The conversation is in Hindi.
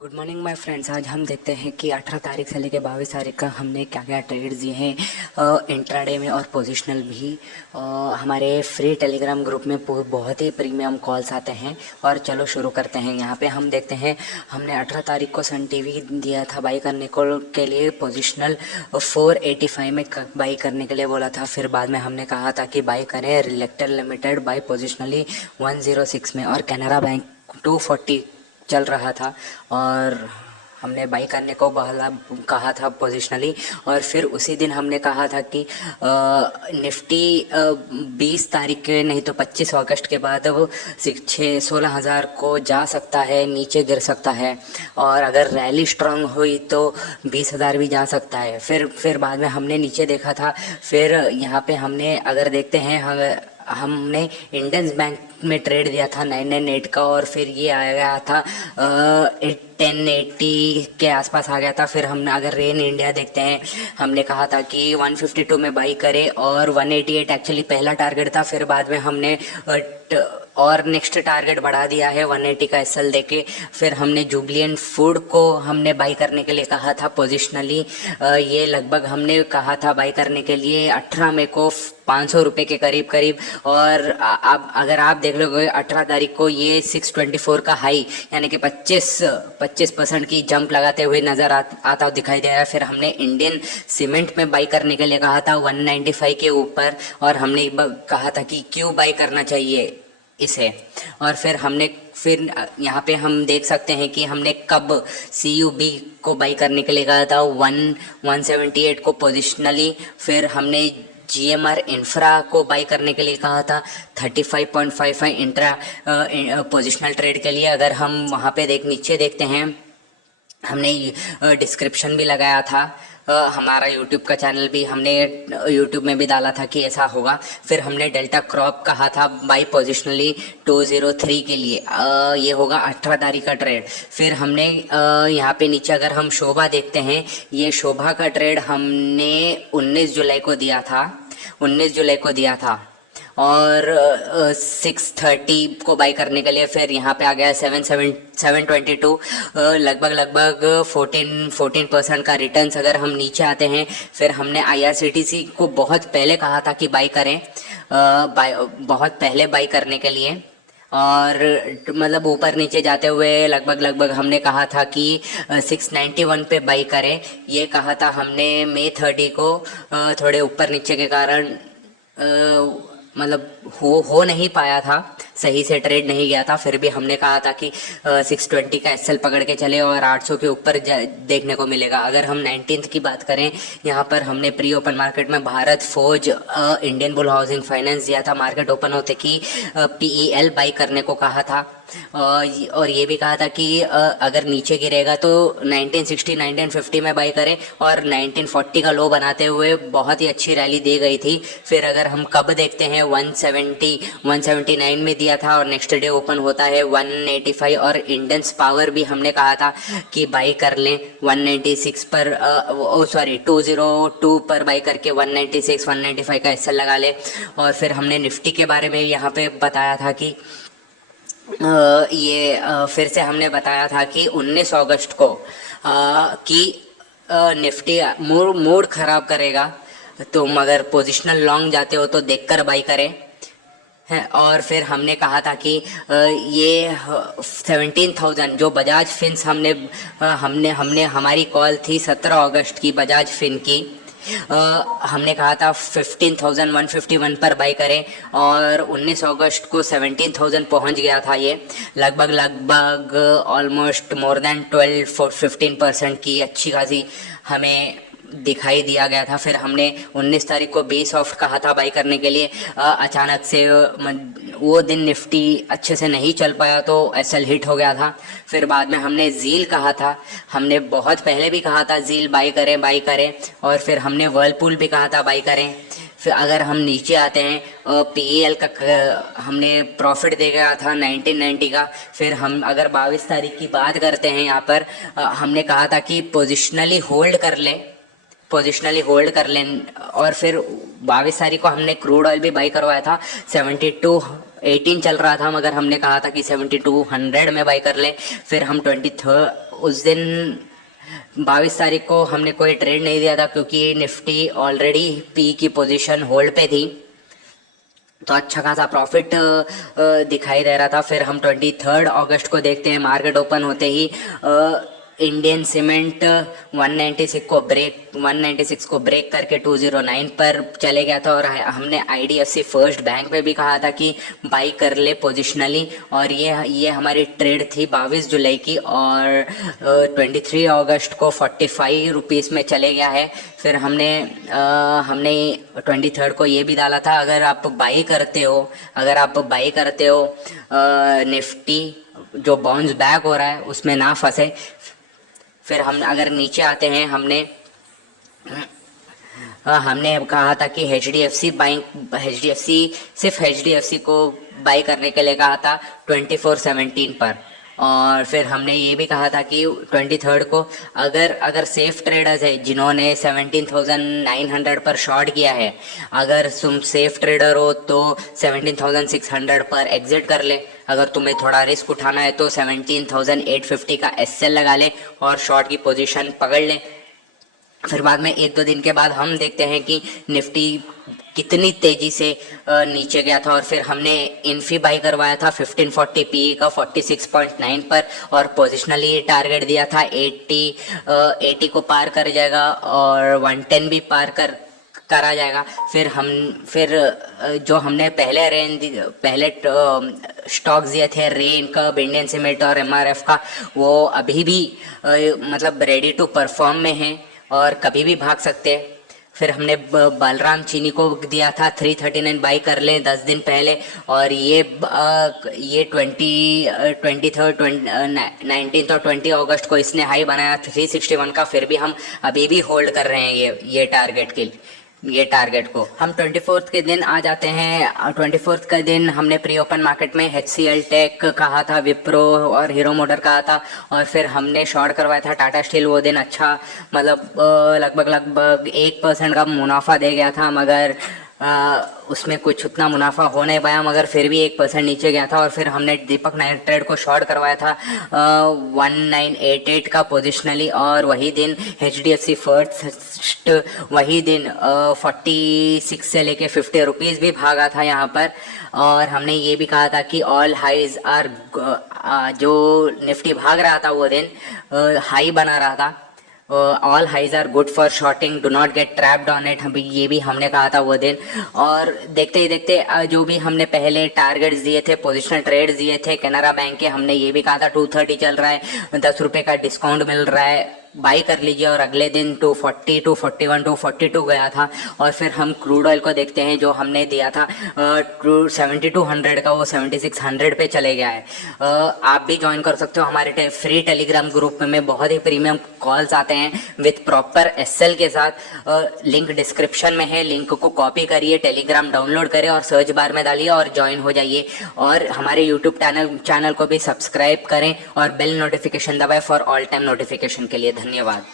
Good morning my friends. आज हम देखते हैं कि 18 तारीख से लेकर 22 तारीख का हमने क्या क्या ट्रेड्स दिए हैं इंट्राडे में और पोजिशनल भी। हमारे फ्री टेलीग्राम ग्रुप में बहुत ही प्रीमियम कॉल्स आते हैं। और चलो शुरू करते हैं। यहाँ पे हम देखते हैं हमने 18 तारीख को सन टीवी दिया था बाई करने को के लिए पोजिशनल 485 में बाई करने के लिए बोला था। फिर बाद में हमने कहा था कि बाई करें रिलेक्टर लिमिटेड बाई पोजिशनली 106 में, और कैनरा बैंक 240 चल रहा था और हमने बाई करने को कहा था पोजिशनली। और फिर उसी दिन हमने कहा था कि निफ्टी 20 तारीख के नहीं तो 25 अगस्त के बाद वो 16,000 को जा सकता है, नीचे गिर सकता है, और अगर रैली स्ट्रांग हुई तो 20,000 भी जा सकता है। फिर बाद में हमने नीचे देखा था। फिर यहाँ पे हमने अगर देखते हैं हमने इंडियन बैंक में ट्रेड दिया था 998 का, और फिर ये आ गया था 1080 के आसपास आ गया था। फिर हमने अगर रेन इंडिया देखते हैं, हमने कहा था कि 152 में बाई करें, और 188 एक्चुअली पहला टारगेट था। फिर बाद में हमने और नेक्स्ट टारगेट बढ़ा दिया है 180 का एसएल देके। फिर हमने जुबलियन फूड को हमने बाई करने के लिए कहा था पोजिशनली। ये लगभग हमने कहा था बाई करने के लिए 18 मई को 500 रुपये के करीब। और अब अगर आप देख लोगे 18 तारीख को ये 624 का हाई यानी कि 25% की जंप लगाते हुए नज़र आता दिखाई दे रहा है। फिर हमने इंडियन सीमेंट में बाई करने के लिए कहा था 195 के ऊपर, और हमने कहा था कि क्यों बाई करना चाहिए इसे। और फिर यहाँ पे हम देख सकते हैं कि हमने कब CUB को बाई करने के लिए कहा था 178 को पोजिशनली। फिर हमने GMR इंफ्रा को बाई करने के लिए कहा था 35.55 इंट्रा पोजिशनल ट्रेड के लिए। अगर हम वहाँ पे नीचे देखते हैं, हमने डिस्क्रिप्शन भी लगाया था। हमारा यूट्यूब का चैनल भी हमने यूट्यूब में भी डाला था कि ऐसा होगा। फिर हमने डेल्टा क्रॉप कहा था बाई पोजिशनली 203 के लिए। ये होगा 18 तारीख का ट्रेड। फिर हमने यहाँ पे नीचे अगर हम शोभा देखते हैं, ये शोभा का ट्रेड हमने 19 जुलाई को दिया था और 630 को बाई करने के लिए। फिर यहाँ पे आ गया 722, लगभग 14% का रिटर्न्स। अगर हम नीचे आते हैं, फिर हमने IRCTC को बहुत पहले कहा था कि बाई करें, बहुत पहले बाई करने के लिए, और मतलब ऊपर नीचे जाते हुए लगभग हमने कहा था कि 691 पे बाई करें। ये कहा था हमने मई 30 को। थोड़े ऊपर नीचे के कारण मतलब हो नहीं पाया था, सही से ट्रेड नहीं गया था। फिर भी हमने कहा था कि 620 का एसएल पकड़ के चले और 800 के ऊपर देखने को मिलेगा। अगर हम 19th की बात करें, यहाँ पर हमने प्री ओपन मार्केट में Bharat forge Indian bull housing finance दिया था। मार्केट ओपन होते कि PEL बाई करने को कहा था, और ये भी कहा था कि अगर नीचे गिरेगा तो 1960 1950 में बाई करें, और 1940 का लो बनाते हुए बहुत ही अच्छी रैली दी गई थी। फिर अगर हम कब देखते हैं, 179 में दिया था और नेक्स्ट डे ओपन होता है 185। और इंडियंस पावर भी हमने कहा था कि बाई कर लें 196 पर, 202 पर बाई करके 196 195 का एसएल लगा ले। और फिर हमने निफ्टी के बारे में यहाँ पे बताया था कि फिर से हमने बताया था कि 19 अगस्त को कि निफ्टी मूड खराब करेगा, तुम अगर पोजिशनल लॉन्ग जाते हो तो देखकर बाई करें है। और फिर हमने कहा था कि ये 17,000 जो बजाज फिन्स हमने हमारी कॉल थी 17 अगस्त की बजाज फिन की। हमने कहा था 15,151 पर बाई करें, और 19 अगस्त को 17,000 पहुंच गया था। ये लगभग ऑलमोस्ट मोर देन 12-15% की अच्छी खासी हमें दिखाई दिया गया था। फिर हमने 19 तारीख को बी सॉफ्ट कहा था बाई करने के लिए। अचानक से वो दिन निफ्टी अच्छे से नहीं चल पाया तो एसएल हिट हो गया था। फिर बाद में हमने जील कहा था, हमने बहुत पहले भी कहा था जील बाई करें, और फिर हमने वर्लपूल भी कहा था बाई करें। फिर अगर हम नीचे आते हैं, PEL का हमने प्रॉफिट दे गया था 1990 का। फिर हम अगर 22 तारीख की बात करते हैं, यहाँ पर हमने कहा था कि पोजिशनली होल्ड कर लें। और फिर 22 तारीख को हमने क्रूड ऑयल भी बाई करवाया था। 72.18 चल रहा था, मगर हमने कहा था कि 7200 में बाई कर ले। फिर हम उस दिन 22 तारीख को हमने कोई ट्रेड नहीं दिया था क्योंकि निफ्टी ऑलरेडी पी की पोजीशन होल्ड पे थी, तो अच्छा खासा प्रॉफिट दिखाई दे रहा था। फिर हम 23 अगस्त को देखते हैं, मार्केट ओपन होते ही इंडियन सीमेंट 196 को ब्रेक करके 209 पर चले गया था, और हमने आईडीएफसी फर्स्ट बैंक में भी कहा था कि बाई कर ले पोजिशनली, और ये हमारी ट्रेड थी 22 जुलाई की, और 23 अगस्त को 45 रुपीज़ में चले गया है। फिर हमने 23 को ये भी डाला था, अगर आप बाई करते हो निफ्टी जो बाउंस बैक हो रहा है उसमें ना फंसे। फिर हम अगर नीचे आते हैं, हमने कहा था कि सिर्फ एचडीएफसी को बाई करने के लिए कहा था 2417 पर, और फिर हमने ये भी कहा था कि 23 को अगर सेफ ट्रेडर्स है जिन्होंने 17,900 पर शॉर्ट किया है, अगर तुम सेफ ट्रेडर हो तो 17,600 पर एग्जिट कर ले। अगर तुम्हें थोड़ा रिस्क उठाना है तो 17,850 का एसएल लगा ले और शॉर्ट की पोजीशन पकड़ ले। फिर बाद में 1-2 दिन के बाद हम देखते हैं कि निफ्टी कितनी तेजी से नीचे गया था, और फिर हमने इन्फी बाई करवाया था 1540 पी का 46.9 पर, और पोजिशनली टारगेट दिया था 80 को पार कर जाएगा और 110 भी पार करा जाएगा। फिर जो हमने पहले स्टॉक्स दिए थे, रेन का, इंडियन सीमेंट और एमआरएफ का, वो अभी भी मतलब रेडी टू परफॉर्म में है और कभी भी भाग सकते हैं। फिर हमने बलराम चीनी को दिया था 339 बाई कर लें 10 दिन पहले, और ये 19 और 20 अगस्त को इसने हाई बनाया 361 का। फिर भी हम अभी भी होल्ड कर रहे हैं ये टारगेट को। हम 24 के दिन आ जाते हैं। 24 के दिन हमने प्री ओपन मार्केट में HCL टेक कहा था, विप्रो और हीरो मोटर कहा था, और फिर हमने शॉर्ट करवाया था टाटा स्टील। वो दिन अच्छा मतलब लगभग 1% का मुनाफा दे गया था, मगर उसमें कुछ उतना मुनाफा हो नहीं पाया, मगर फिर भी 1% नीचे गया था। और फिर हमने दीपक नाइट्रेट को शॉर्ट करवाया था 1988 का पोजिशनली, और वही दिन HDFC फर्स्ट वही दिन 46 से लेके 50 रुपीज़ भी भागा था यहाँ पर। और हमने ये भी कहा था कि ऑल हाईज आर, जो निफ्टी भाग रहा था वो दिन हाई बना रहा था, all highs are good for shorting, do not get trapped on it, ये भी हमने कहा था वो दिन। और देखते ही देखते जो भी हमने पहले टारगेट्स दिए थे, पोजिशनल ट्रेड्स दिए थे कैनरा बैंक के, हमने ये भी कहा था 230 चल रहा है, 10 रुपये का डिस्काउंट मिल रहा है, बाई कर लीजिए, और अगले दिन 240, 241, 242 गया था। और फिर हम क्रूड ऑयल को देखते हैं, जो हमने दिया था 7200 का, वो 7600 पे चले गया है। आप भी ज्वाइन कर सकते हो हमारे फ्री टेलीग्राम ग्रुप में, बहुत ही प्रीमियम कॉल्स आते हैं विथ प्रॉपर एसएल के साथ। लिंक डिस्क्रिप्शन में है, लिंक को कॉपी करिए, टेलीग्राम डाउनलोड करें और सर्च बार में डालिए और ज्वाइन हो जाइए। और हमारे यूट्यूब चैनल को भी सब्सक्राइब करें और बेल नोटिफिकेशन दबाएं फॉर ऑल टाइम नोटिफिकेशन के लिए। धन्यवाद।